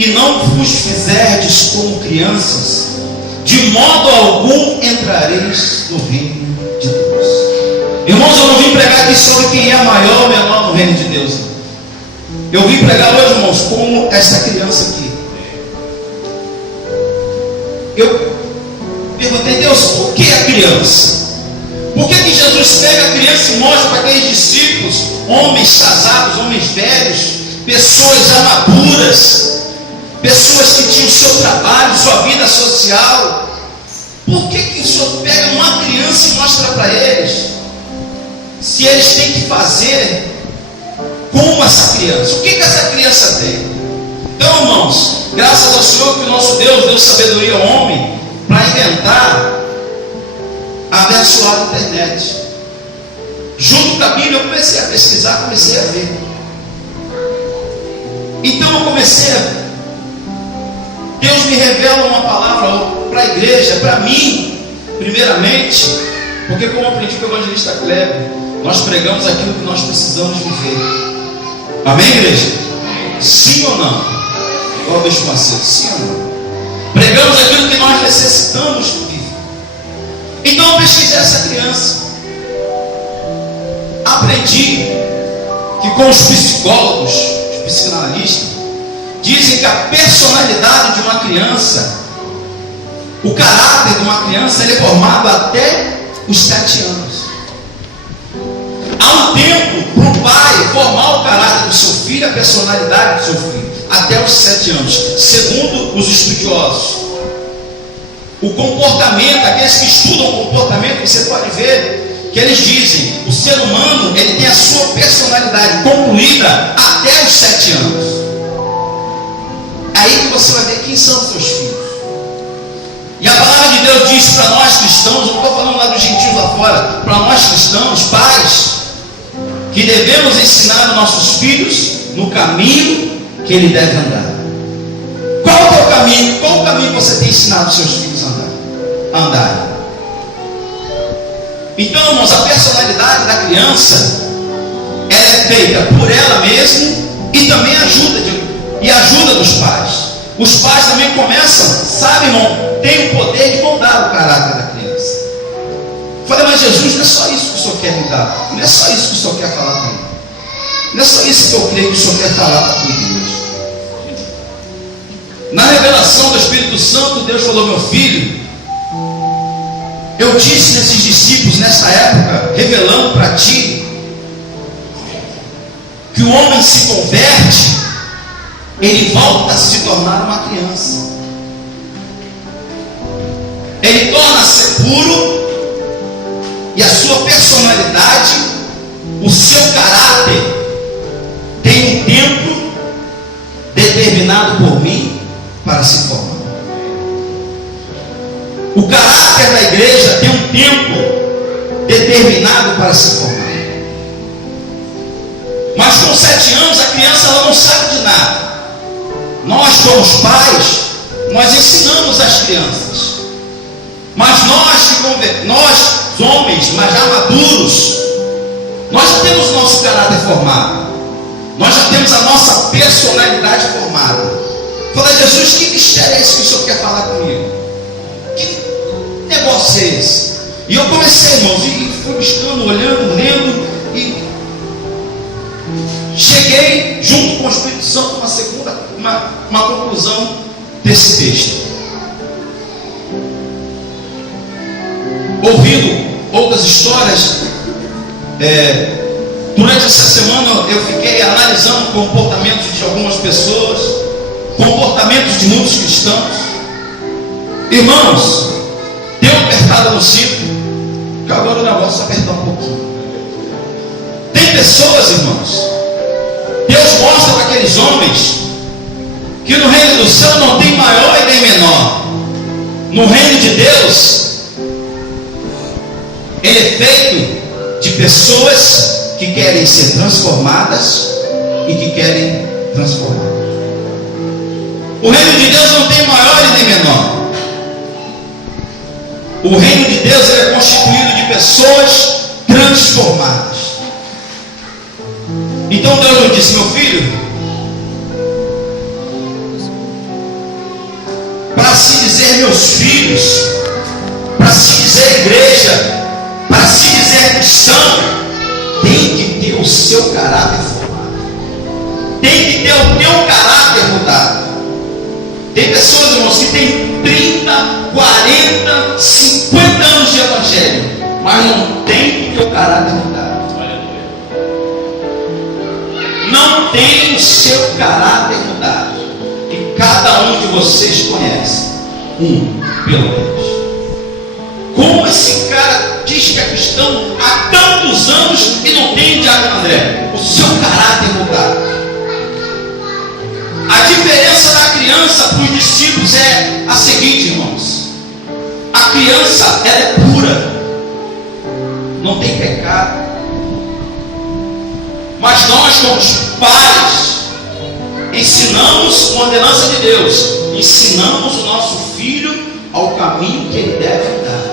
e não vos fizerdes como crianças, de modo algum entrareis no reino de Deus. Irmãos, eu não vim pregar aqui sobre quem é maior ou menor no reino de Deus. Eu vim pregar hoje, irmãos, como esta criança aqui. Eu perguntei, Deus, por que a criança? Por que Jesus pega a criança e mostra para aqueles discípulos, homens casados, homens velhos, pessoas já maduras, pessoas que tinham o seu trabalho, sua vida social? Por que o Senhor pega uma criança e mostra para eles, se eles têm que fazer como essa criança? O que essa criança tem? Então, irmãos, graças ao Senhor que o nosso Deus deu sabedoria ao homem para inventar a abençoada internet. Junto com a Bíblia eu comecei a pesquisar, comecei a ver. Então eu comecei a... Deus me revela uma palavra para a igreja, para mim, primeiramente, porque como eu aprendi com o evangelista Kleber, nós pregamos aquilo que nós precisamos viver. Amém, igreja? Sim ou não? Ó, Bispo Macedo, sim ou não? Pregamos aquilo que nós necessitamos viver. Então eu pesquisei essa criança. Aprendi que com os psicólogos, os psicanalistas, dizem que a personalidade de uma criança, o caráter de uma criança, ele é formado até os 7 anos. Há um tempo para o pai formar o caráter do seu filho, a personalidade do seu filho, até os 7 anos, segundo os estudiosos. O comportamento, aqueles que estudam o comportamento, você pode ver que eles dizem, o ser humano, ele tem a sua personalidade concluída até os 7 anos. Aí que você vai ver quem são os seus filhos. E a palavra de Deus diz para nós cristãos, não estou falando lá dos gentios lá fora, para nós cristãos, pais, que devemos ensinar os nossos filhos no caminho que ele deve andar. Qual é o teu caminho? Qual o caminho que você tem ensinado os seus filhos a andar? Então, irmãos, a personalidade da criança, ela é feita por ela mesma e também ajuda dos pais. Os pais também começam, sabe, irmão, tem o poder de moldar o caráter da criança. Eu falei, mas Jesus, não é só isso que o Senhor quer me dar, não é só isso que o Senhor quer falar comigo, não é só isso que eu creio que o Senhor quer falar para a igreja. Na revelação do Espírito Santo, Deus falou, meu filho, eu disse nesses discípulos nesta época, revelando para ti, que o homem se converte, ele volta a se tornar uma criança. Ele torna-se puro e a sua personalidade, o seu caráter, tem um tempo determinado por mim para se formar. O caráter da igreja tem um tempo determinado para se formar. Mas com 7 anos a criança ela não sabe de nada. Nós como os pais, nós ensinamos as crianças. Mas nós homens, mas já maduros, nós já temos o nosso caráter formado. Nós já temos a nossa personalidade formada. Falei, Jesus, que mistério é esse que o Senhor quer falar comigo? Que negócio é esse? E eu comecei, irmãos, e fui buscando, olhando, lendo, e cheguei, junto com o Espírito Santo, uma conclusão desse texto. Ouvindo outras histórias, durante essa semana eu fiquei analisando comportamentos de algumas pessoas, comportamentos de muitos cristãos. Irmãos, deu uma apertada no cinto, que agora o negócio vai apertar um pouquinho. Tem pessoas, irmãos, Deus mostra para aqueles homens que no reino do céu não tem maior e nem menor. No reino de Deus, ele é feito de pessoas que querem ser transformadas e que querem transformar. O reino de Deus não tem maior e nem menor. O reino de Deus ele é constituído de pessoas transformadas. Então Deus nos disse, meu filho, seus filhos, para se dizer igreja, para se dizer cristão, tem que ter o seu caráter formado, tem que ter o teu caráter mudado. Tem pessoas, irmãos, que têm 30, 40, 50 anos de evangelho, mas não tem o teu caráter mudado. Não tem o seu caráter mudado. E cada um de vocês conhece pelo menos. Como esse cara diz que é cristão há tantos anos e não tem, Diácono André, o seu caráter mudado. A diferença da criança para os discípulos é a seguinte, irmãos. A criança, ela é pura, não tem pecado. Mas nós, como pais, ensinamos com a ordenança de Deus, ensinamos o nosso filho ao caminho que ele deve andar.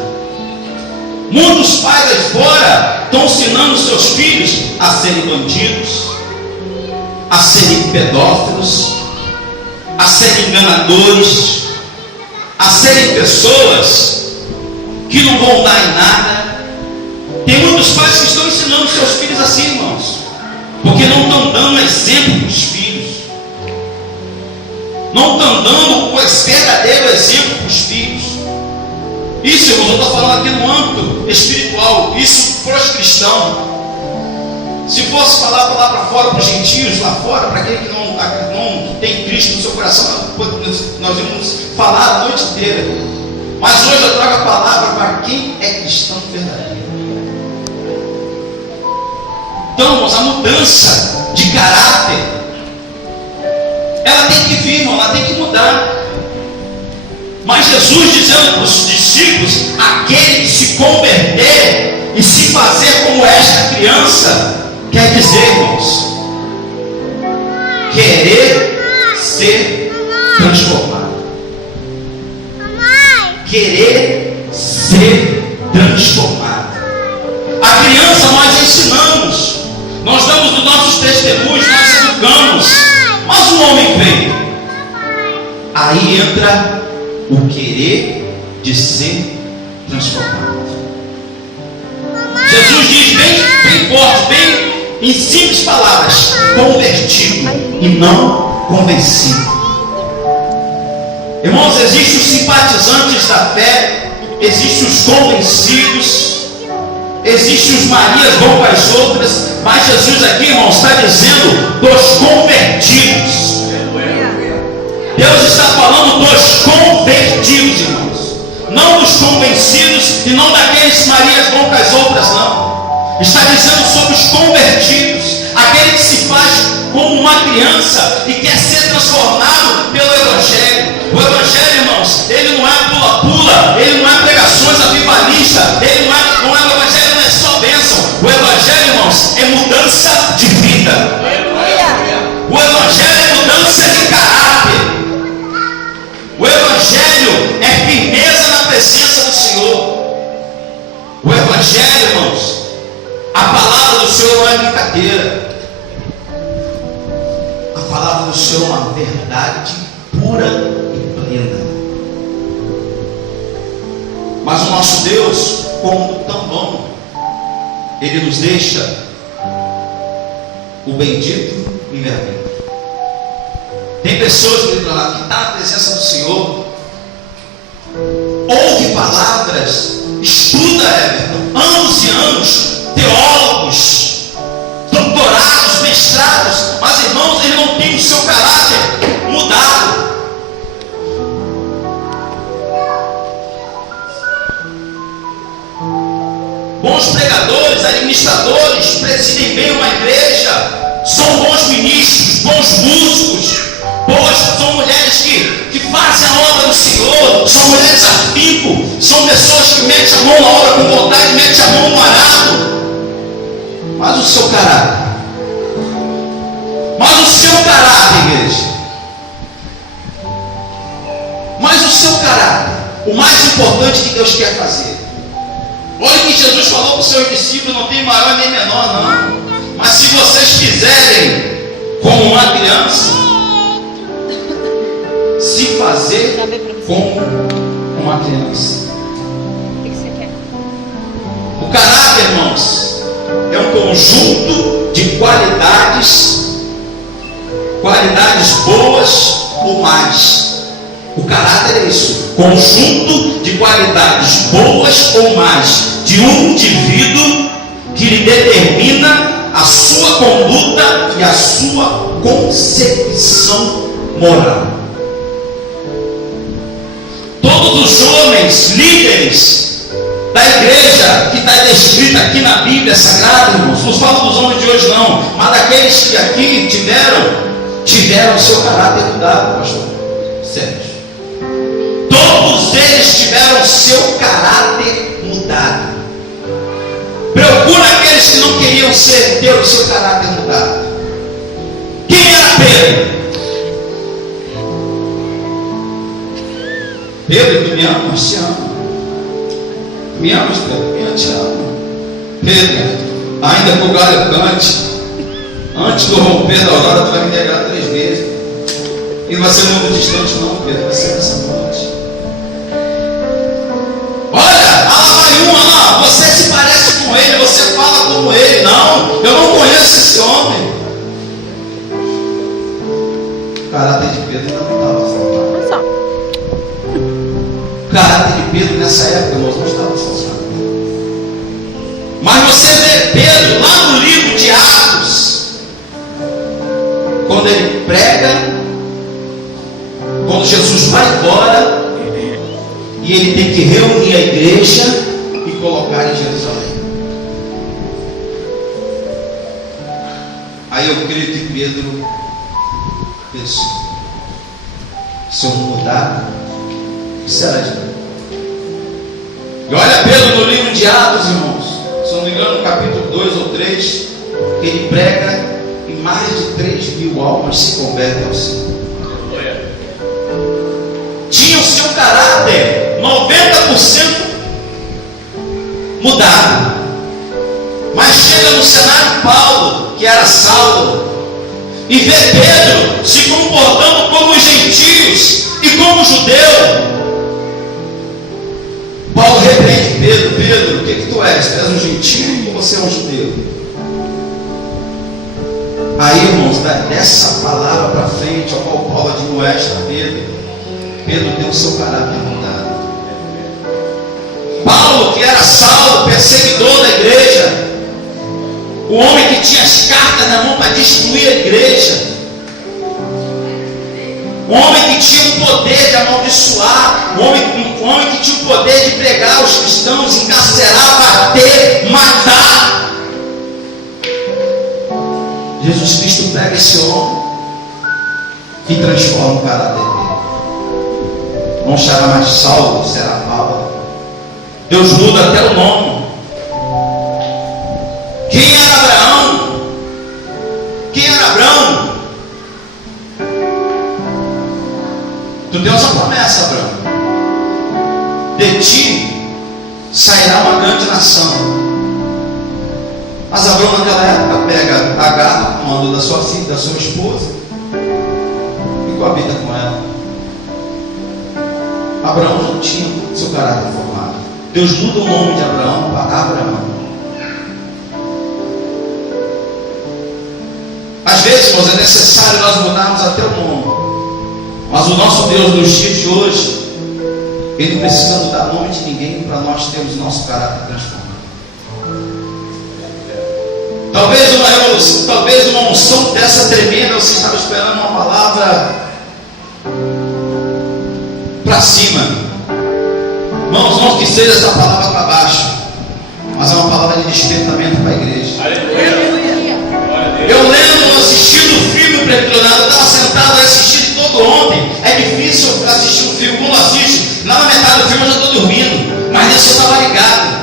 Muitos pais aí fora estão ensinando seus filhos a serem bandidos, a serem pedófilos, a serem enganadores, a serem pessoas que não vão dar em nada. Tem muitos pais que estão ensinando seus filhos assim, irmãos, porque não estão dando exemplo para os filhos, não estão dando o verdadeiro exemplo para os filhos. Isso, irmãos, eu estou falando aqui no âmbito espiritual, isso para os cristãos. Se fosse falar para fora, para os gentios, lá fora, para aquele que não tem Cristo no seu coração, nós íamos falar a noite inteira. Mas hoje eu trago a palavra para quem é cristão verdadeiro. Então, irmãos, a mudança de caráter, ela tem que vir, irmão, ela tem que mudar. Mas Jesus dizendo para os discípulos, aquele que se converter e se fazer como esta criança, quer dizer, irmãos, querer ser transformado. Querer ser transformado. A criança nós ensinamos, nós damos os nossos testemunhos, nós educamos, mas o homem vem. Aí entra o querer de ser transformado. Jesus diz bem forte, bem em simples palavras: convertido e não convencido. Irmãos, existem os simpatizantes da fé, existem os convencidos, existem os Marias vão para as outras, mas Jesus aqui, irmãos, está dizendo dos convertidos. Deus está falando dos convertidos, irmãos, não dos convencidos e não daqueles que Marias vão para as outras, não. Está dizendo sobre os convertidos, aquele que se faz como uma criança e quer ser transformado pelo Evangelho. O Evangelho, irmãos, ele não é pula-pula, ele não é pregações avivalistas, ele não é o Evangelho, não é só bênção. O Evangelho, irmãos, é mudança de vida. O Evangelho é mudança de caráter. O Evangelho é firmeza na presença do Senhor. O Evangelho, irmãos, a palavra do Senhor não é brincadeira. A palavra do Senhor é uma verdade pura e plena. Mas o nosso Deus, como tão bom, Ele nos deixa o bendito livre-arbítrio. Tem pessoas que estão na presença do Senhor, ouve palavras, estuda, Everton, anos e anos, teólogos, doutorados, mestrados, mas, irmãos, ele não tem o seu caráter mudado. Bons pregadores, administradores, presidem bem uma igreja, são bons ministros, bons músicos, são mulheres que fazem a obra do Senhor, são mulheres afinco, são pessoas que metem a mão na obra com vontade, metem a mão no arado. Mas o seu caráter, igreja, mas o seu caráter, o mais importante que Deus quer fazer. Olha que Jesus falou para os seus discípulos: não tem maior nem menor, não. Mas se vocês fizerem como uma criança, se fazer como uma criança. O que você quer? O caráter, irmãos, é um conjunto de qualidades boas ou mais. O caráter é isso, conjunto de qualidades boas ou mais de um indivíduo que lhe determina a sua conduta e a sua concepção moral. Todos os homens líderes da igreja que está descrita aqui na Bíblia Sagrada, irmãos, não falo dos homens de hoje não, mas daqueles que aqui tiveram o seu caráter mudado, pastor Sérgio. Todos eles tiveram o seu caráter mudado. Procura aqueles que não queriam ter o seu caráter mudado. Quem era Pedro? Pedro, tu me amas? Te amo. Me amas, Pedro? Eu te amo. Pedro, ainda que o galho cante, antes do romper da aurora, tu vai me negar 3 vezes. E não vai ser muito distante, não, Pedro. Vai ser nessa noite. Olha, você se parece com ele, você fala como ele. Não, eu não conheço esse homem. O caráter de Pedro ainda não estava formado. O caráter de Pedro nessa época, irmãos, não estava formado. Mas você vê Pedro lá no livro de Atos, quando ele prega, quando Jesus vai embora, e ele tem que reunir a igreja e colocar em Jerusalém. Aí eu creio que Pedro pensou: se eu mudar, o que será de mim? E olha Pedro no livro de Atos, irmãos, se eu não me engano, no capítulo 2 ou 3, ele prega e mais de 3.000 almas se convertem ao Senhor. Tinha o seu caráter 90% mudado, mas chega no cenário Paulo, que era Saulo, e vê Pedro se comportando como os gentios e como judeu. Paulo repreende Pedro: Pedro, o que tu és? Tu és um gentio ou você é um judeu? Aí, irmãos, dessa palavra para frente, ao qual Paulo admoesta Pedro tem o seu caráter mudado. Paulo, que era Saulo, perseguidor da igreja, o homem que tinha as cartas na mão para destruir a igreja, o homem que tinha o poder de amaldiçoar, o homem que tinha o poder de pregar os cristãos, encarcerar, bater, matar. Jesus Cristo pega esse homem e transforma o caráter dele. Não será mais Saulo, será Paulo. Deus muda até o nome. Quem era Abraão? Quem era Abraão? Tu deu essa promessa, Abraão: de ti sairá uma grande nação. Mas Abraão naquela época pega Agar, o comando da sua filha, da sua esposa, e coabita com ela. Abraão não tinha seu caráter formado. Deus muda o nome de Abraão para Abraão. Às vezes, irmãos, é necessário nós mudarmos até o nome. Mas o nosso Deus nos dias de hoje, Ele não precisa mudar o nome de ninguém para nós termos o nosso caráter transformado. Talvez uma revolução, talvez uma unção dessa tremenda, você estava esperando uma palavra para cima. Irmãos, não que seja essa palavra para baixo, mas é uma palavra de despertamento para a igreja. Eu lendo, assistindo o filme Pretoriano, eu estava sentado assistindo todo ontem. É difícil assistir um filme, quando assiste, lá na metade do filme eu já estou dormindo, mas nesse eu estava ligado.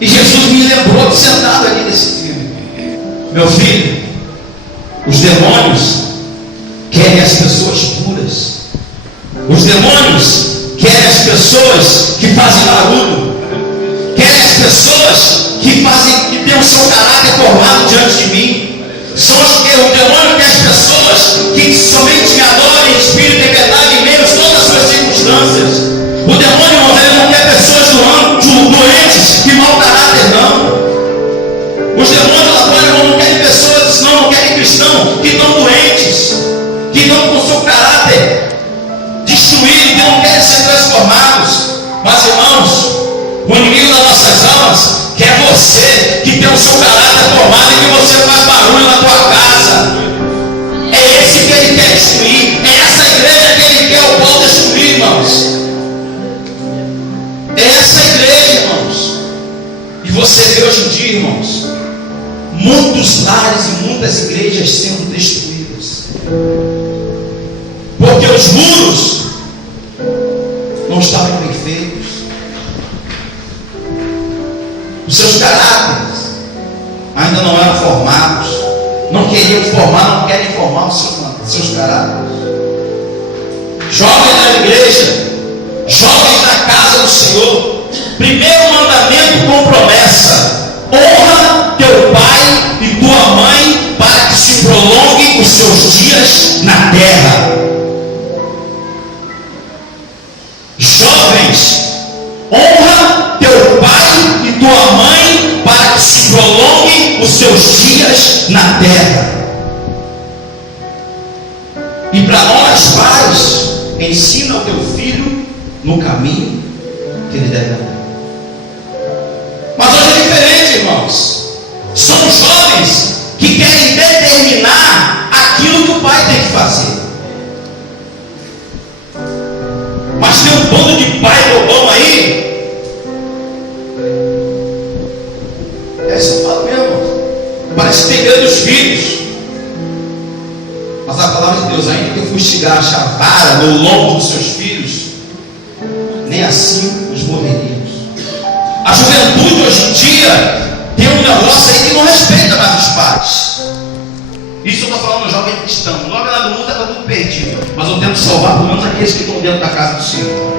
E Jesus me lembrou sentado ali nesse filme: meu filho, os demônios querem as pessoas puras. Os demônios querem as pessoas que fazem barulho, querem as pessoas que têm o seu caráter formado diante de mim. São o demônio quer as pessoas que somente me adorem em espírito e verdade em meio a todas as suas circunstâncias. estão com o seu caráter destruído, que não querem ser transformados. Mas, irmãos, o inimigo das nossas almas quer você que tem o seu caráter formado e que você faz barulho na tua casa. É esse que ele quer destruir. É essa igreja que ele quer o pau destruir, irmãos. É essa igreja, irmãos. E você vê hoje em dia, irmãos, muitos lares e muitas igrejas sendo destruídas, porque os muros não estavam bem feitos, os seus caráteres ainda não eram formados, não queriam formar, não querem formar os seus caráteres. Jovens da igreja, jovens da casa do Senhor, primeiro mandamento com promessa: honra teu pai e tua mãe, para que se prolonguem os seus dias na terra. Jovens, honra teu pai e tua mãe, para que se prolonguem os seus dias na terra. E para nós, pais, ensina o teu filho no caminho que ele deve andar. Mas hoje é diferente, irmãos. São jovens que querem determinar aquilo que o pai tem que fazer. Mas tem um bando de pai bobão aí. Essa eu falo mesmo. Parece que tem medo dos filhos. Mas a palavra de Deus, ainda que fustigar a chavara no lombo dos seus filhos, nem assim os morreríamos. A juventude hoje em dia tem um negócio aí que não respeita mais os pais. Isso eu estou falando do jovem cristão. O jovem lá do mundo está tudo perdido. Mas eu tento salvar pelo menos aqueles que estão dentro da casa do Senhor.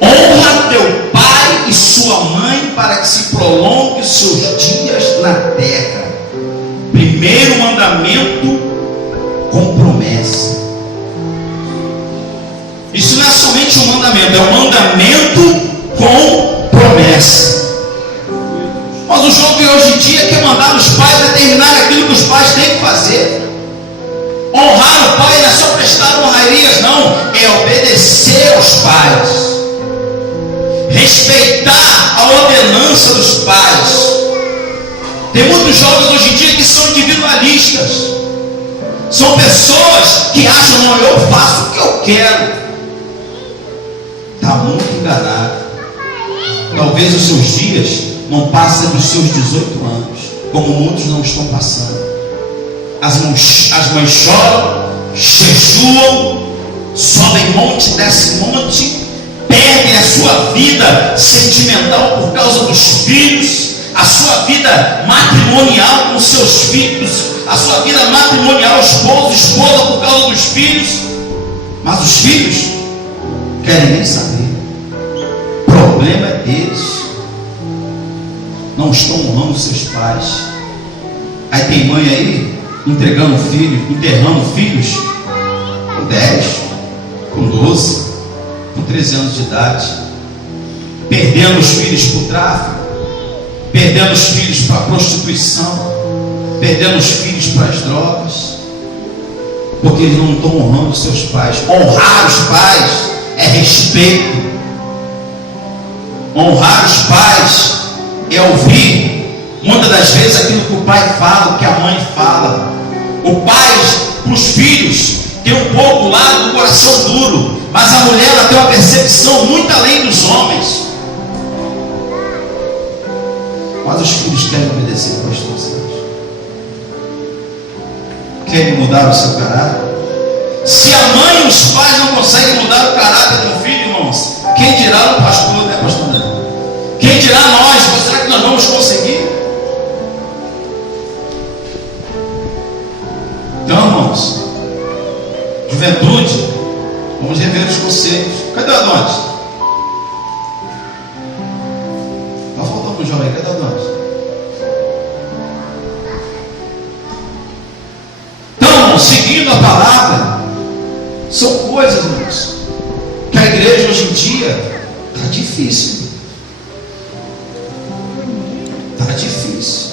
Honra teu pai e sua mãe, para que se prolongue os seus dias na terra. Primeiro mandamento com promessa. Isso não é somente um mandamento, é um mandamento com promessa. Mas o jovem hoje em dia quer mandar os pais determinar aquilo que os pais têm que fazer. Honrar o pai não é só prestar honrarias, não, é obedecer aos pais, respeitar a ordenança dos pais. Tem muitos jovens hoje em dia que são individualistas, são pessoas que acham, não, eu faço o que eu quero. Está muito enganado. Talvez os seus dias não passem dos seus 18 anos, como muitos não estão passando. As mães choram, jejuam, sobem monte, descem monte, perdem a sua vida sentimental por causa dos filhos, a sua vida matrimonial com seus filhos, a sua vida matrimonial, esposa por causa dos filhos. Mas os filhos querem nem saber. O problema é deles. Não estão honrando seus pais. Aí tem mãe aí entregando filho, enterrando filhos com 10, com 12, com 13 anos de idade, perdendo os filhos para o tráfico, perdendo os filhos para a prostituição, perdendo os filhos para as drogas, porque eles não estão honrando seus pais. Honrar os pais é respeito. Honrar os pais é ouvir muitas das vezes aquilo que o pai fala, o que a mãe fala. O pai para os filhos tem um pouco lá do coração duro, mas a mulher ela tem uma percepção muito além dos homens. Mas os filhos querem obedecer para os pastores, querem mudar o seu caráter. Se a mãe e os pais não conseguem mudar o caráter do filho, irmãos, quem dirá o pastor, né, pastor? Quem dirá nós? Será que nós vamos conseguir? Então, irmãos, juventude, vamos rever os conceitos. Cadê o Adonis? Está faltando um jovem aí, cadê o Adonis? Então, seguindo a palavra, são coisas, irmãos, que a igreja hoje em dia está difícil. Está difícil.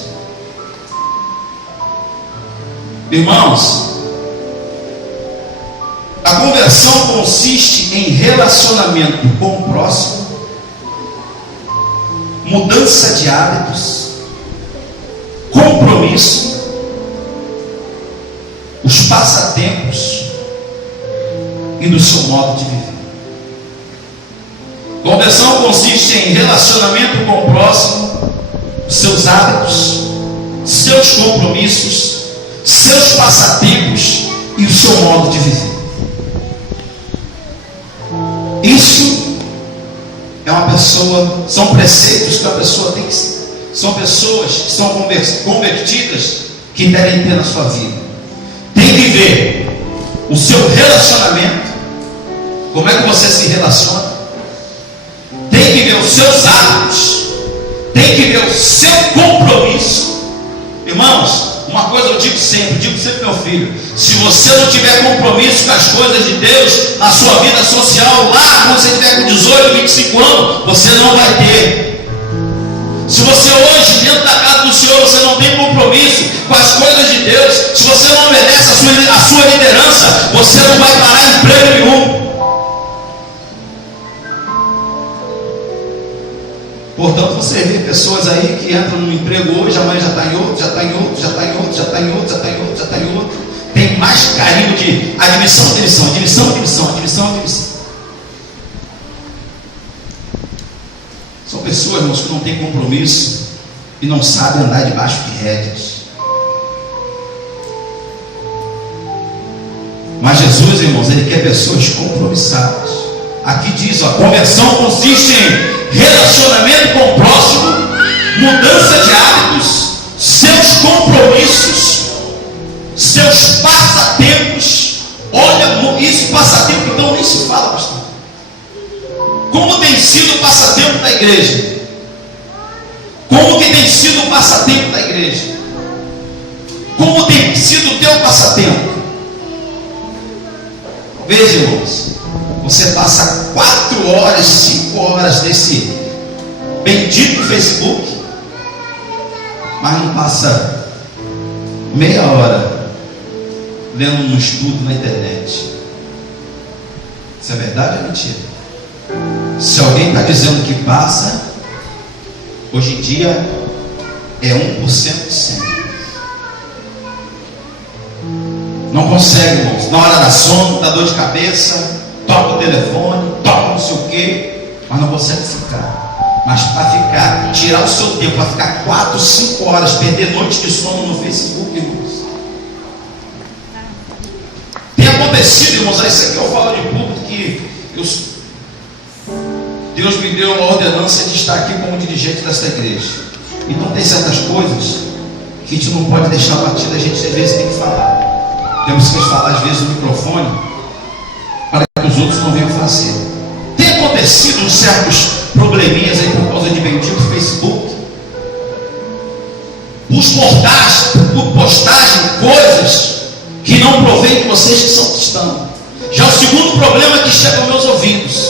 Irmãos, a conversão consiste em relacionamento com o próximo, mudança de hábitos, compromisso, os passatempos e do seu modo de viver. Conversão consiste em relacionamento com o próximo, seus hábitos, seus compromissos, seus passatempos e o seu modo de viver. Isso é uma pessoa, são preceitos que a pessoa tem que, são pessoas que são convertidas que devem ter na sua vida. Tem que ver o seu relacionamento, como é que você se relaciona, tem que ver os seus hábitos, tem que ver o seu compromisso. Irmãos, uma coisa eu digo sempre meu filho: se você não tiver compromisso com as coisas de Deus na sua vida social, lá quando você tiver com 18, 25 anos, você não vai ter. Se você hoje, dentro da casa do Senhor, você não tem compromisso com as coisas de Deus, se você não obedece a sua liderança, você não vai parar em emprego nenhum. Portanto, você vê pessoas aí que entram no emprego hoje, amanhã já está em outro, já está em outro, já está em outro, já está em outro, já está em outro, já está em outro. Tem mais carinho de admissão, admissão, admissão, admissão, admissão, admissão. São pessoas, irmãos, que não têm compromisso e não sabem andar debaixo de rédeas. Mas Jesus, irmãos, Ele quer pessoas compromissadas. Aqui diz, a conversão consiste em relacionamento com o próximo, mudança de hábitos, seus compromissos, seus passatempos. Olha, isso passatempo então nem se fala, pastor. Como tem sido o passatempo da igreja? Como que tem sido o passatempo da igreja? Como tem sido o teu passatempo? Veja, irmãos, você passa 4 horas, 5 horas nesse bendito Facebook, mas não passa meia hora lendo um estudo na internet. Isso é verdade ou é mentira? Se alguém está dizendo que passa, hoje em dia é 1% de 100. Não consegue, irmãos. Na hora da sono, dá dor de cabeça, toca o telefone, toca não sei o quê, mas não consegue ficar. Mas para ficar, tirar o seu tempo, para ficar 4, 5 horas, perder noite de sono no Facebook, irmãos. Tem acontecido, irmãos, isso aqui eu falo de público, que Deus me deu a ordenança de estar aqui como dirigente desta igreja. Então tem certas coisas que a gente não pode deixar batida, a gente às vezes tem que falar. Temos que falar às vezes no microfone para que os outros não venham fazer. Tem acontecido uns certos probleminhas aí por causa de bendito Facebook, por postagem coisas que não provém de vocês que são cristãos. Já o segundo problema que chega aos meus ouvidos.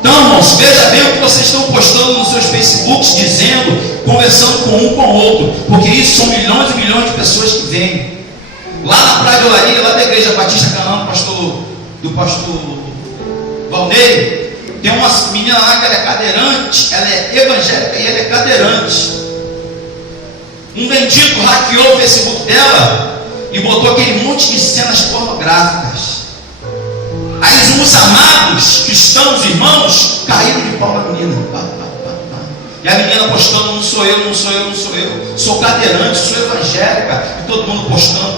Então, irmãos, veja bem o que vocês estão postando nos seus Facebooks, dizendo, conversando com um com o outro, porque isso são milhões e milhões de pessoas que vêm. Lá na Praia de Olaria, lá da Igreja Batista Canaã, do pastor Valnei, tem uma menina lá que ela é cadeirante, ela é evangélica e ela é cadeirante. Um bendito hackeou o Facebook dela e botou aquele monte de cenas pornográficas. Aí os amados cristãos, irmãos, caíram de pau na menina. E a menina postando, não sou eu, sou cadeirante, sou evangélica, e todo mundo postando.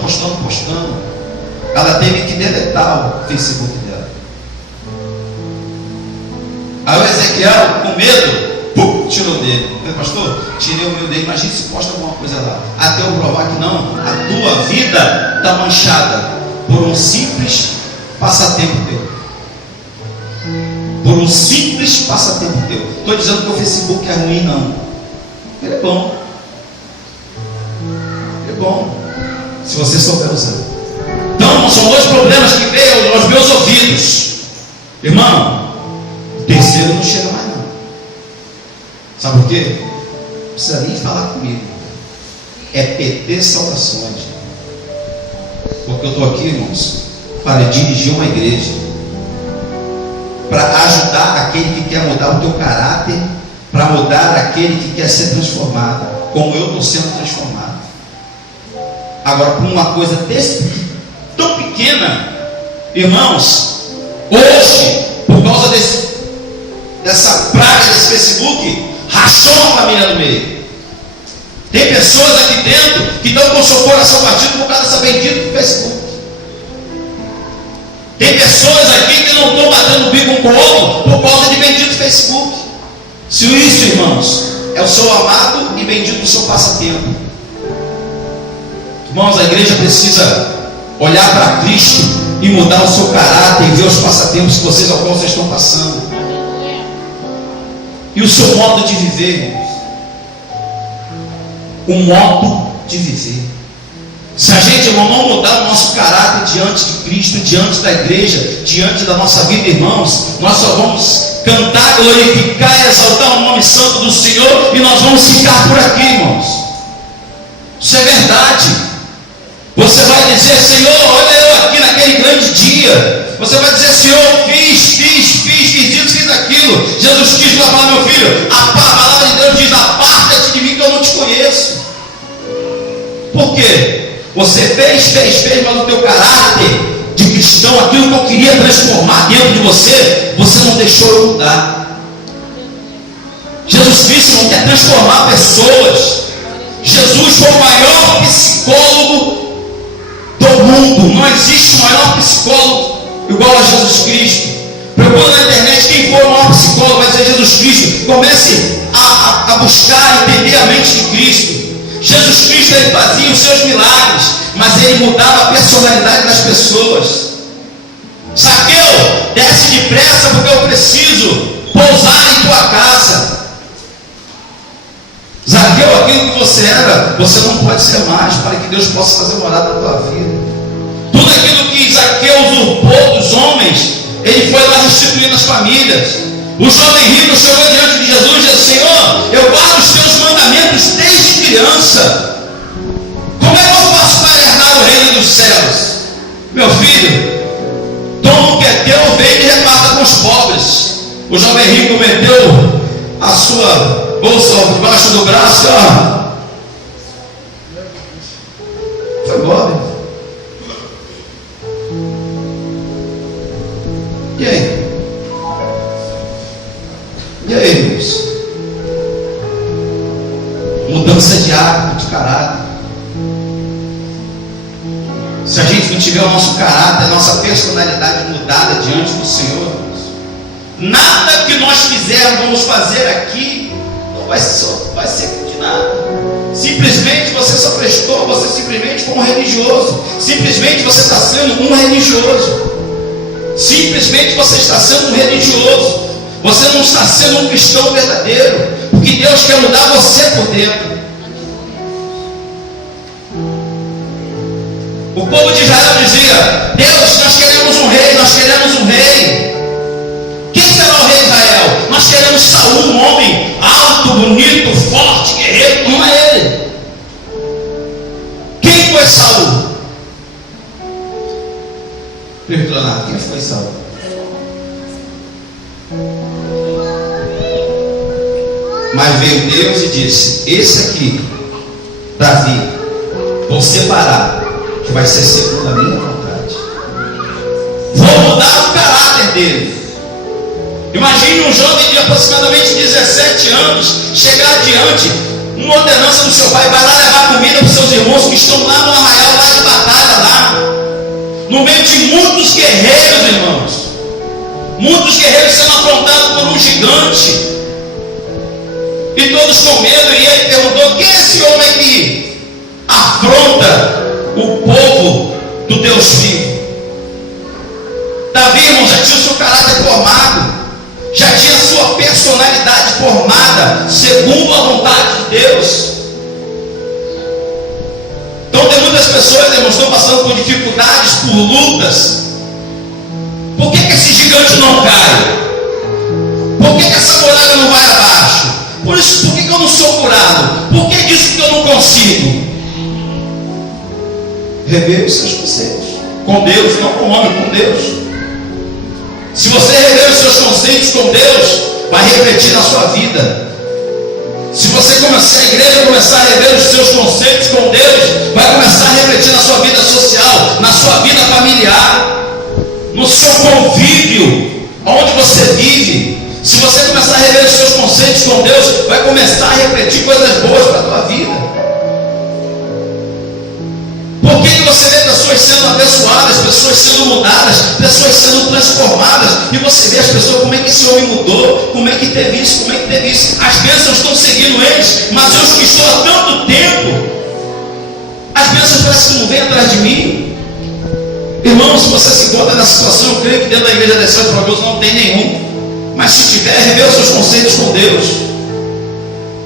Ela teve que deletar o Facebook dela. Aí o Ezequiel, com medo, tirou dele. Eu falei, pastor, tirei o meu dele, imagina se posta alguma coisa lá. Até eu provar que não, a tua vida está manchada por um simples passatempo teu. Por um simples passatempo teu. Estou dizendo que o Facebook é ruim, não. Ele é bom. Ele é bom, se você souber usar. Então, são 2 problemas que veio aos meus ouvidos. Irmão, o terceiro não chega mais não. Sabe por quê? Não precisa nem falar comigo. é PT Saudações. Porque eu estou aqui, irmãos, para dirigir uma igreja, para ajudar aquele que quer mudar o teu caráter, para mudar aquele que quer ser transformado, como eu estou sendo transformado. Agora, por uma coisa tão pequena, irmãos, hoje, por causa dessa praga desse Facebook, rachou a família no meio. Tem pessoas aqui dentro que estão com o seu coração batido por causa dessa bendita do Facebook. Tem pessoas aqui que não estão batendo bico um com o outro por causa de bendito Facebook. Se isso, irmãos, é o seu amado e bendito o seu passatempo. Irmãos, a igreja precisa olhar para Cristo e mudar o seu caráter e ver os passatempos que vocês, ao qual vocês estão passando. E o seu modo de viver, irmãos. O modo de viver. Se a gente, irmão, não mudar o nosso caráter diante de Cristo, diante da igreja, diante da nossa vida, irmãos, nós só vamos cantar, glorificar e exaltar o nome santo do Senhor e nós vamos ficar por aqui, irmãos. Isso é verdade. Você vai dizer: Senhor, olha eu aqui naquele grande dia. Você vai dizer: Senhor, fiz isso, fiz aquilo. Jesus Cristo vai falar: meu filho, a palavra de Deus diz: aparta-te de mim que eu não te conheço. Por quê? Você fez, mas o teu caráter de cristão, aquilo que eu queria transformar dentro de você, você não deixou eu mudar. Jesus Cristo não quer transformar pessoas. Jesus foi o maior psicólogo do mundo. Não existe maior psicólogo igual a Jesus Cristo. Procura na internet quem foi o maior psicólogo, vai dizer Jesus Cristo. Comece a buscar entender a mente de Cristo. Jesus Cristo, ele fazia os seus milagres, mas ele mudava a personalidade das pessoas. Zaqueu, desce depressa porque eu preciso pousar em tua casa. Zaqueu, aquilo que você era, você não pode ser mais, para que Deus possa fazer morada na tua vida. Tudo aquilo que Zaqueu usurpou dos homens, ele foi lá restituindo as famílias. O jovem rico chegou diante de Jesus e disse: Senhor, eu guardo os teus mandamentos desde criança. Como é que eu faço para herdar o reino dos céus? Meu filho, toma o que é teu, vem e reparta com os pobres. O jovem rico meteu a sua bolsa debaixo do braço e foi embora. E aí? E aí, irmãos? Mudança de hábito, de caráter. Se a gente não tiver o nosso caráter, a nossa personalidade mudada diante do Senhor, irmãos, nada que nós quisermos, vamos fazer aqui, não vai ser de nada. Simplesmente você só prestou, você simplesmente foi um religioso. Simplesmente você está sendo um religioso. Simplesmente você está sendo um religioso. Você não está sendo um cristão verdadeiro, porque Deus quer mudar você por dentro. O povo de Israel dizia: Deus, nós queremos um rei, nós queremos um rei. Quem será o rei de Israel? Nós queremos Saul, um homem alto, bonito, forte, guerreiro. Não é ele. Quem foi Saul? Perguntou: quem foi Saul? Mas veio Deus e disse: esse aqui, Davi, vou separar, que vai ser segundo a minha vontade. Vou mudar o caráter dele. Imagine um jovem de aproximadamente 17 anos chegar diante, uma ordenança do seu pai: vai lá levar comida para os seus irmãos que estão lá no arraial, lá de batalha, lá no meio de muitos guerreiros, irmãos, muitos guerreiros sendo afrontados por um gigante. E todos com medo, e ele perguntou: quem é esse homem que afronta o povo do Deus vivo? Davi, irmão, já tinha o seu caráter formado, já tinha a sua personalidade formada, segundo a vontade de Deus. Então tem muitas pessoas, irmãos, que estão passando por dificuldades, por lutas. Por que esse gigante não cai? Por que essa muralha não vai abaixo? Por isso, por que eu não sou curado? Por que disso que eu não consigo? rever os seus conceitos com Deus, não com o homem, com Deus. Se você rever os seus conceitos com Deus, vai refletir na sua vida. Se você começar a igreja, começar a rever os seus conceitos com Deus, vai começar a refletir na sua vida social, na sua vida familiar, no seu convívio, onde você vive. Se você começar a rever os seus conceitos com Deus, vai começar a refletir coisas boas para a tua vida. Por que você vê pessoas sendo abençoadas, pessoas sendo mudadas, pessoas sendo transformadas, e você vê as pessoas, como é que esse homem mudou, como é que teve isso, como é que teve isso? As bênçãos estão seguindo eles, mas eu que estou há tanto tempo, as bênçãos parecem que não vêm atrás de mim. Irmão, se você se encontra nessa situação, eu creio que dentro da igreja desse para Deus não tem nenhum, mas se tiver, rever os seus conceitos com Deus.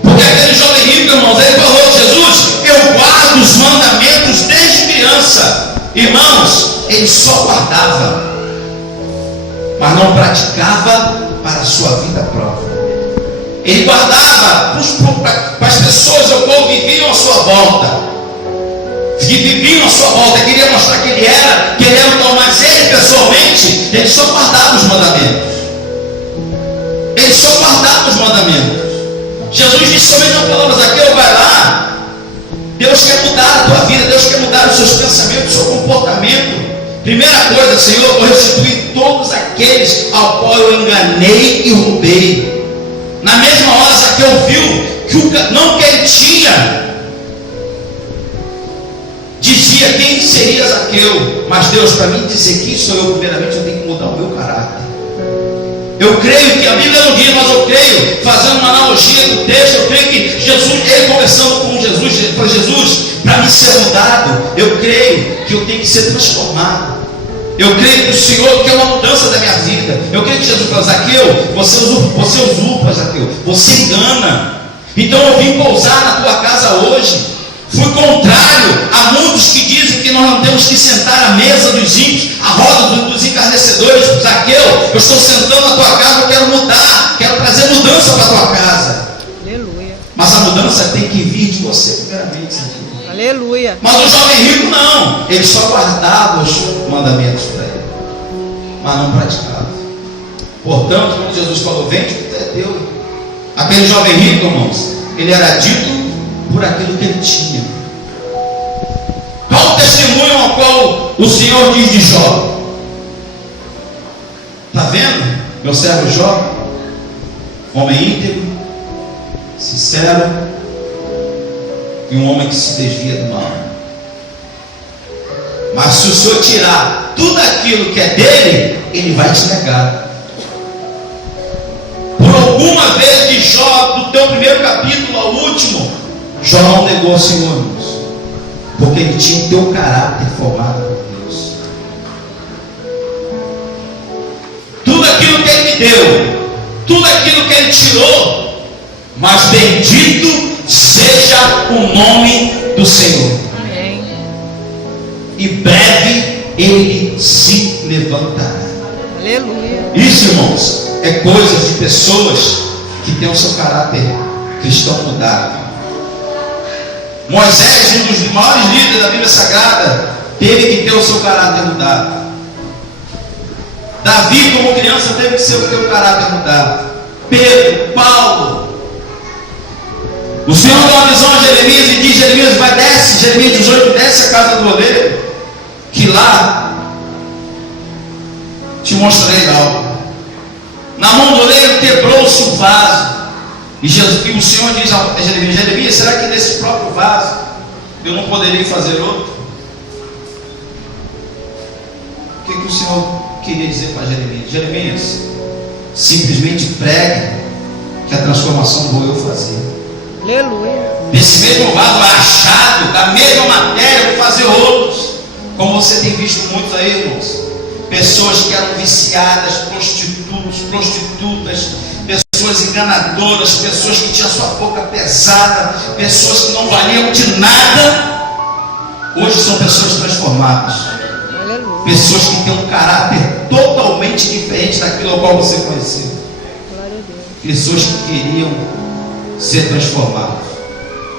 Porque aquele jovem rico, irmãos, ele falou: Jesus, eu guardo os mandamentos desde criança. Irmãos, ele só guardava, mas não praticava para a sua vida própria. Ele guardava para as pessoas, o povo viviam à sua volta, que viviam à sua volta, queria mostrar que ele era o tal, mas ele pessoalmente, ele só guardava os mandamentos. Ele só guardava os mandamentos. Jesus disse somente uma palavra: Zaqueu, vai lá. Deus quer mudar a tua vida, Deus quer mudar os seus pensamentos, o seu comportamento. Primeira coisa: Senhor, eu vou restituir todos aqueles ao qual eu enganei e roubei. Na mesma hora, Zaqueu viu que não que ele tinha, dizia quem seria Zaqueu, mas Deus, para mim dizer que sou eu, primeiramente eu tenho que mudar o meu caráter. Eu creio que a Bíblia não diz, mas eu creio, fazendo uma analogia do texto, eu creio que Jesus, ele conversando com Jesus, para Jesus, para me ser mudado, eu creio que eu tenho que ser transformado. Eu creio que o Senhor quer uma mudança da minha vida. Eu creio que Jesus fala: Zaqueu, você usurpa, Zaqueu, você engana. Então eu vim pousar na tua casa hoje. Fui contrário a muitos que dizem que nós não temos que sentar à mesa dos ímpios, à roda dos encarnecedores. Zaqueu, eu estou sentando na tua casa, eu quero mudar, quero trazer mudança para a tua casa. Aleluia. Mas a mudança tem que vir de você primeiramente, Zaqueu. Aleluia. Mas o jovem rico não, ele só guardava os mandamentos para ele, mas não praticava. Portanto, quando Jesus falou: vende o que é teu, aquele jovem rico, irmãos, ele era dito por aquilo que ele tinha. Qual o testemunho ao qual o Senhor diz de Jó? Está vendo? Meu servo Jó, homem íntegro, sincero, e um homem que se desvia do mal. Mas se o Senhor tirar tudo aquilo que é dele, ele vai te negar. Por alguma vez de Jó, do teu primeiro capítulo ao último, Jó não negou ao Senhor, irmãos, porque ele tinha o teu caráter formado por Deus. Tudo aquilo que ele me deu, tudo aquilo que ele tirou, mas bendito seja o nome do Senhor. Amém. E breve ele se levantará. Aleluia. Isso, irmãos, é coisa de pessoas que têm o seu caráter cristão mudado. Moisés, um dos maiores líderes da Bíblia Sagrada, teve que ter o seu caráter mudado. Davi, como criança, teve que ter o seu caráter mudado. Pedro, Paulo. O Senhor dá uma visão a Jeremias e diz: Jeremias, vai, desce, Jeremias 18, desce a casa do oleiro, que lá te mostrarei algo. Na mão do oleiro quebrou-se o vaso. E o Senhor diz a Jeremias: Jeremias, será que nesse próprio vaso eu não poderia fazer outro? O que o Senhor queria dizer para Jeremias? Jeremias, simplesmente pregue, que a transformação vou eu fazer. Aleluia. Desse mesmo vaso achado, da mesma matéria, eu vou fazer outros. Como você tem visto muitos aí, irmãos, pessoas que eram viciadas, prostitutas, pessoas enganadoras, pessoas que tinham sua boca pesada, pessoas que não valiam de nada, hoje são pessoas transformadas. Aleluia. Pessoas que têm um caráter totalmente diferente daquilo ao qual você conheceu. Glória a Deus. Pessoas que queriam ser transformadas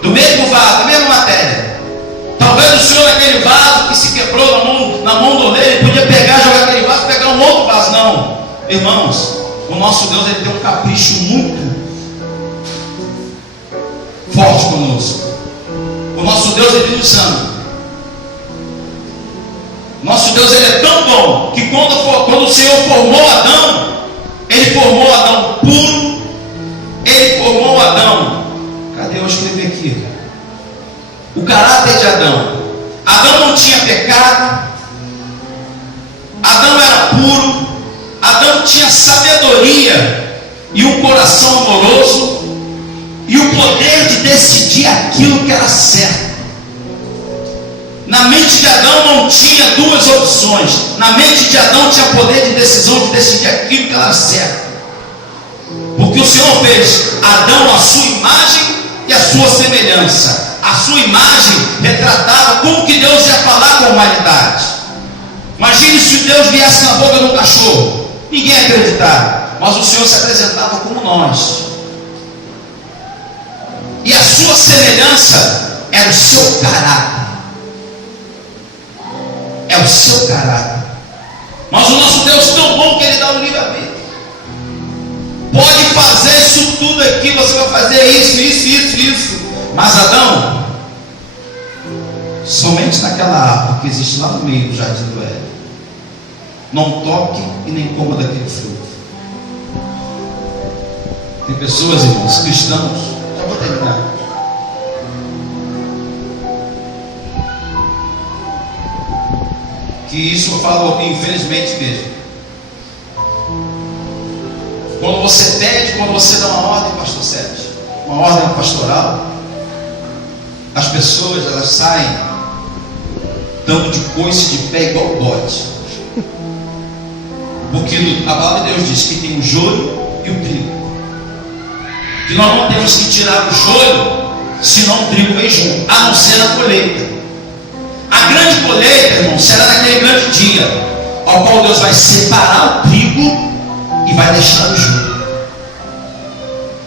do mesmo vaso, da mesma matéria. Talvez o Senhor naquele vaso que Irmãos, o nosso Deus, ele tem um capricho muito forte conosco. O nosso Deus, ele nos ama. Nosso Deus, ele é tão bom que quando o Senhor formou Adão, ele formou Adão puro. Ele formou Adão. Cadê? Eu escrevi aqui. O caráter de Adão. Adão não tinha pecado. Adão era puro. Adão tinha sabedoria e um coração amoroso e o poder de decidir aquilo que era certo. Na mente de Adão não tinha duas opções. Na mente de Adão tinha poder de decisão de decidir aquilo que era certo. Porque o Senhor fez Adão à sua imagem e à sua semelhança. A sua imagem retratava como que Deus ia falar com a humanidade. Imagine se Deus viesse na boca do cachorro. Ninguém ia acreditar. Mas o Senhor se apresentava como nós. E a sua semelhança era o seu caráter. É o seu caráter. Mas o nosso Deus é tão bom que ele dá o livre-arbítrio. Pode fazer isso tudo aqui, você vai fazer isso. Mas Adão, somente naquela árvore que existe lá no meio do jardim do Éden, não toque e nem coma daquele fruto. Tem pessoas, irmãos, cristãos, já vou terminar, que isso eu falo infelizmente mesmo. Quando você pede, quando você dá uma ordem, pastor Sérgio, uma ordem pastoral, as pessoas, elas saem dando de coice de pé igual bode. Porque a palavra de Deus diz que tem o joio e o trigo. Que nós não temos que tirar o joio, senão o trigo vem junto, a não ser na colheita. A grande colheita, irmão, será naquele grande dia, ao qual Deus vai separar o trigo e vai deixar o joio.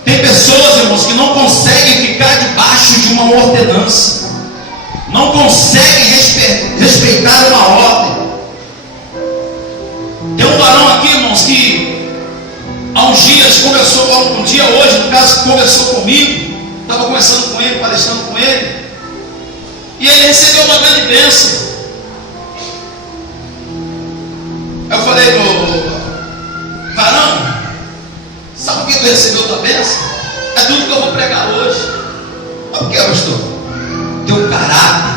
Tem pessoas, irmãos, que não conseguem ficar debaixo de uma ordenança, não conseguem respeitar uma ordem. Tem um varão aqui, irmãos, que há uns dias conversou, um dia hoje, no caso, conversou comigo, estava conversando com ele, palestrando com ele, e ele recebeu uma grande bênção. Eu falei, varão, sabe por que tu recebeu tua bênção? É tudo que eu vou pregar hoje. Mas por que, pastor? Teu caráter.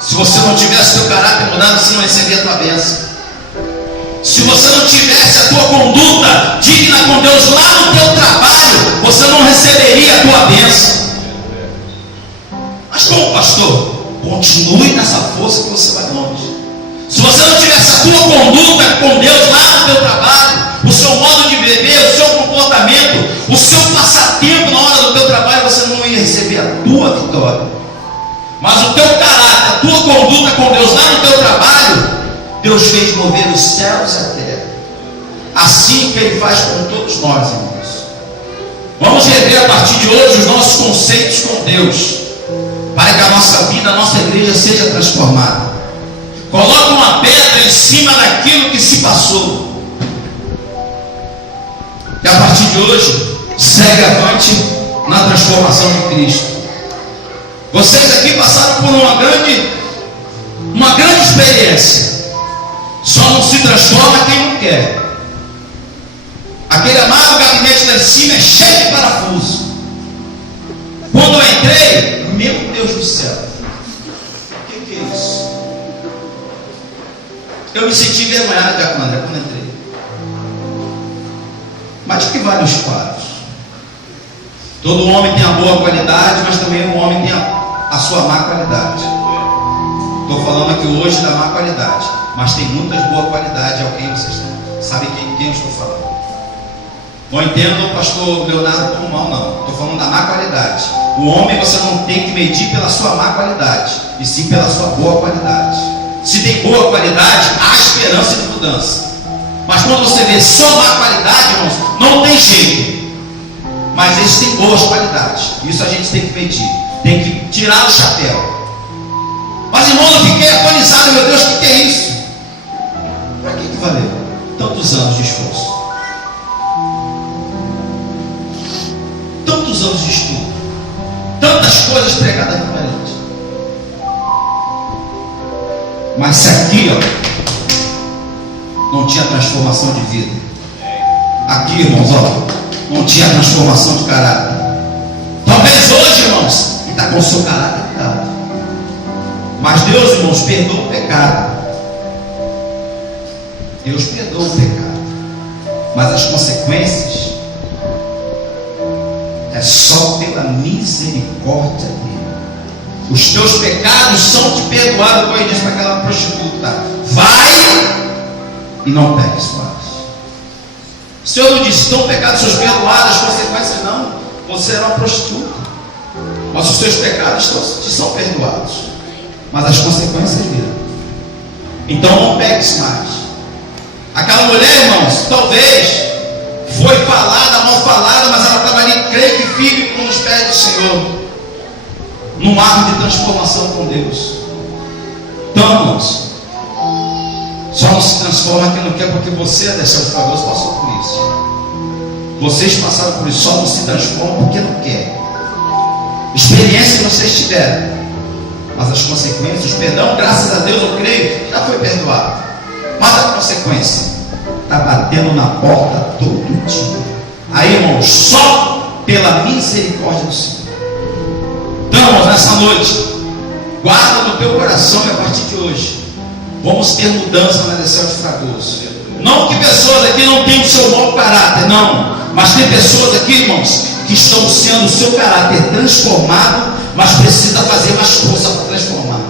Se você não tivesse teu caráter mudado, você não recebia a tua bênção. Se você não tivesse a tua conduta digna com Deus lá no teu trabalho, você não receberia a tua bênção. Mas como, pastor? Continue nessa força que você vai longe. Se você não tivesse a tua conduta com Deus lá no teu trabalho, o seu modo de viver, o seu comportamento, o seu passatempo na hora do teu trabalho, você não ia receber a tua vitória. Mas o teu caráter, a tua conduta com Deus lá no teu trabalho, Deus fez mover os céus e a terra. Assim que Ele faz com todos nós, irmãos. Vamos rever a partir de hoje os nossos conceitos com Deus, para que a nossa vida, a nossa igreja seja transformada. Coloca uma pedra em cima daquilo que se passou. E a partir de hoje, segue avante na transformação de Cristo. Vocês aqui passaram por uma grande experiência. Só não se transforma quem não quer. Aquele amado gabinete lá em cima é cheio de parafuso. Quando eu entrei, meu Deus do céu, o que é isso? Eu me senti envergonhado de quando entrei. Mas de que vale os quadros? Todo homem tem a boa qualidade, mas também o homem tem a sua má qualidade. Estou falando aqui hoje da má qualidade, mas tem muitas boas qualidades. Alguém, vocês sabem quem eu estou falando. Não entendo o pastor Leonardo como mal, não. Estou falando da má qualidade. O homem você não tem que medir pela sua má qualidade, e sim pela sua boa qualidade. Se tem boa qualidade, há esperança de mudança. Mas quando você vê só má qualidade, irmãos, não tem jeito. Mas eles têm boas qualidades. Isso a gente tem que medir. Tem que tirar o chapéu. Mas, irmão, eu fiquei agonizado. Meu Deus, o que é isso? Para que valeu? Tantos anos. Mas se aqui, ó, não tinha transformação de vida, aqui, irmãos, ó, não tinha transformação de caráter. Talvez hoje, irmãos, ele está com o seu caráter mudado. Mas Deus, irmãos, perdoa o pecado. Deus perdoa o pecado. Mas as consequências é só pela misericórdia dele. Os teus pecados são te perdoados, como ele disse para aquela prostituta: vai e não peques mais. O Senhor não disse: estão pecados seus perdoados, as consequências não. Você era uma prostituta, mas os seus pecados te são perdoados, mas as consequências viram. Então não peques mais. Aquela mulher, irmãos, talvez foi falada, mal falada, mas ela estava ali, creio que firme com os pés do Senhor, num ato de transformação com Deus. Então, irmãos, só não se transforma quem não quer, porque você, Adessel Fragoso, passou por isso. Vocês passaram por isso, só não se transformam porque não quer. Experiência que vocês tiveram, mas as consequências, o perdão, graças a Deus, eu creio, já foi perdoado. Mas a consequência está batendo na porta todo dia. Aí, irmãos, só pela misericórdia do Senhor. Então, irmãos, nessa noite, guarda no teu coração e a partir de hoje vamos ter mudança na Adessel de Fragoso. Não que pessoas aqui não tenham o seu mau caráter, não. Mas tem pessoas aqui, irmãos, que estão sendo o seu caráter transformado, mas precisa fazer mais força para transformar.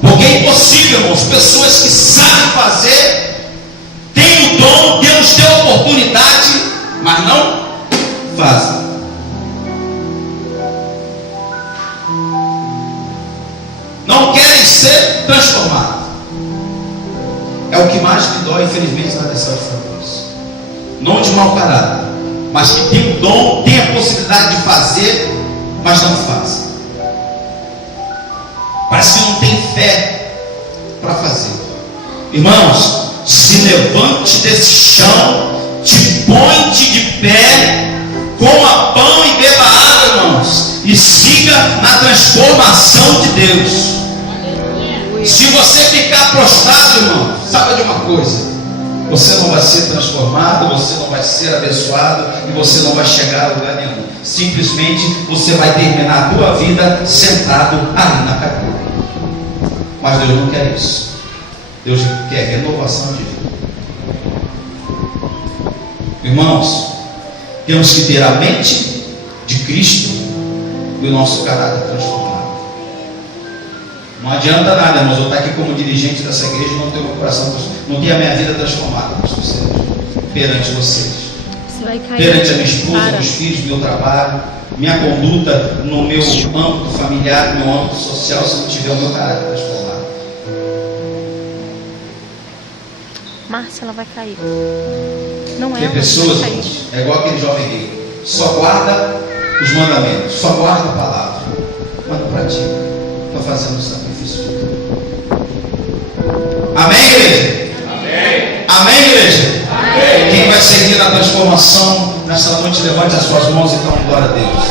Porque é impossível, irmãos, pessoas que sabem fazer, têm o dom, Deus deu a oportunidade, mas não fazem. Não querem ser transformados. É o que mais me dói, infelizmente, na Adessel de Fragoso. Não de mau caráter, mas que tem o dom, tem a possibilidade de fazer, mas não faz. Parece que não tem fé para fazer. Irmãos, se levante desse chão, te põe-te de pé, coma pão e beba água, irmãos, e siga na transformação de Deus. Se você ficar prostrado, irmão, saiba de uma coisa: você não vai ser transformado, você não vai ser abençoado e você não vai chegar a lugar nenhum. Simplesmente você vai terminar a tua vida sentado ali na cadeira. Mas Deus não quer isso. Deus quer renovação de vida. Irmãos, temos que ter a mente de Cristo e o nosso caráter transformado. Não adianta nada, irmãos, eu estar aqui como dirigente dessa igreja e não ter o meu coração, não ter a minha vida transformada, perante vocês, perante a minha esposa, meus filhos, meu trabalho, minha conduta no meu âmbito familiar, no meu âmbito social, se não tiver o meu caráter transformado. Márcia, ela vai cair. Não é. Tem pessoas, é igual aquele jovem rico, só guarda os mandamentos, só guarda a palavra, mas não pratica. Está fazendo o sacrifício de Deus. Amém, igreja? Amém. Amém, igreja? Amém. Quem vai seguir na transformação nessa noite, levante as suas mãos e dê glória a Deus.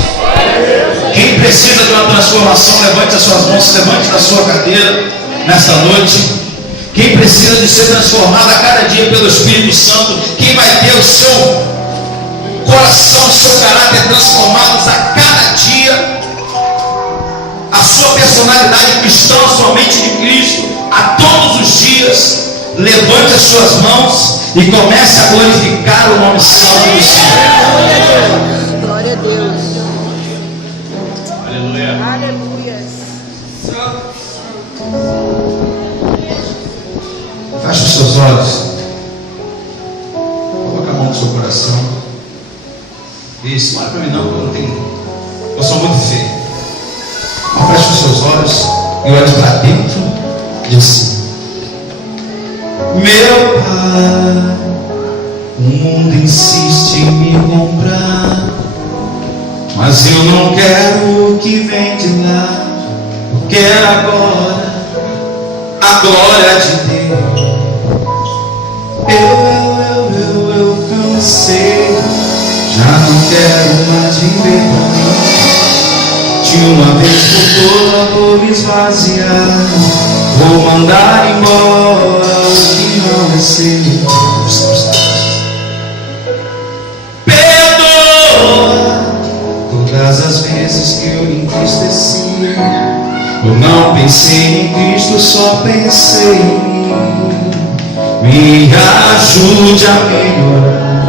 Quem precisa de uma transformação, levante as suas mãos, levante da sua cadeira nessa noite. Quem precisa de ser transformado a cada dia pelo Espírito Santo, quem vai ter o seu coração, o seu caráter transformados a cada dia, a sua personalidade cristã, a sua mente de Cristo, a todos os dias, levante as suas mãos e comece a glorificar o nome santo do Senhor. Glória a Deus. Aleluia. Aleluia. Feche os seus olhos. Coloque a mão no seu coração. Isso, não olha para mim não, porque eu não tenho. Eu sou muito feio. Feche os seus olhos e olhe para dentro de si. Meu Pai, o mundo insiste em me comprar, mas eu não quero o que vem de lá. Eu quero agora a glória de Deus. Eu cansei, já não quero mais viver pra mim. De uma vez por toda vou me esvaziar, mandar embora o que não é seu. Perdoa todas as vezes que eu entristeci. Eu não pensei em Cristo, só pensei em mim. Me ajude a melhorar.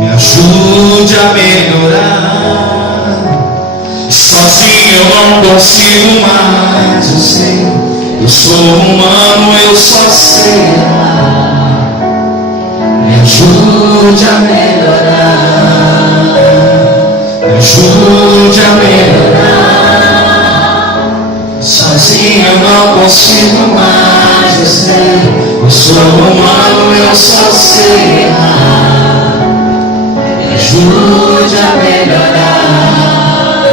Me ajude a melhorar. Sozinho eu não consigo mais, eu sei. Eu sou humano, eu só sei. Me ajude a melhorar. Me ajude a melhorar. Sozinho eu não consigo mais, eu sei. Eu sou humano, eu só sei errar. Me ajude a melhorar.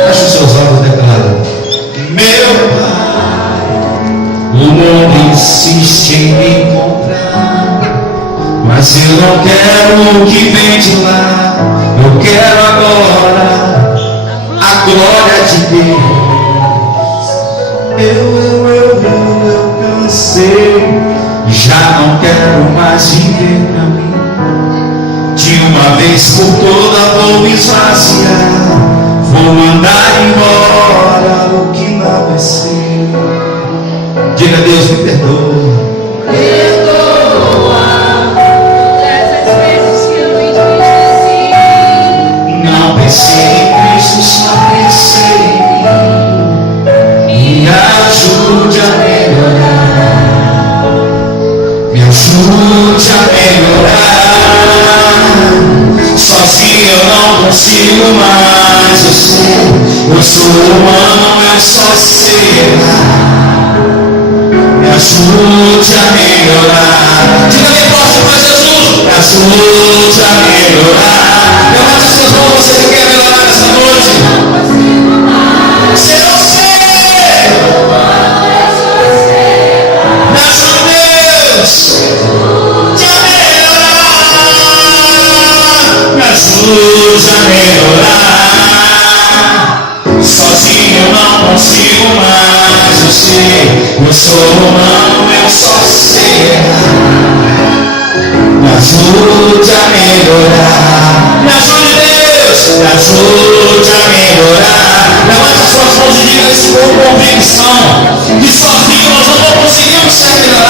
Feche os seus olhos e declara: meu Pai, o mundo insiste em me encontrar, mas eu não quero o que vem de lá. Eu quero agora a glória de Deus. Eu cansei, já não quero mais viver pra mim. De uma vez por toda vou me esvaziar. Vou mandar embora o que não é seu. Diga a Deus: me perdoa. Perdoa dessas vezes que eu me entristeci. Não pensei em Cristo, só pensei em mim. Me ajude a melhorar. Me ajude a melhorar. Sozinho eu não consigo mais, eu sei. Eu sou humano, eu só sei errar. Me ajude a melhorar. Diga bem forte para Jesus: me ajude a melhorar. Levante suas mãos, você que quer melhorar nessa noite. Se eu sei, me ajude, Deus, a melhorar. Me ajude a melhorar. Sozinho eu não consigo mais, eu sei. Eu sou humano, eu só sei errar. Me ajude a melhorar. Me ajude, Deus. Me ajude a melhorar. Levante as suas mãos e diga isso com convicção: que sozinho nós não conseguimos ser melhorados.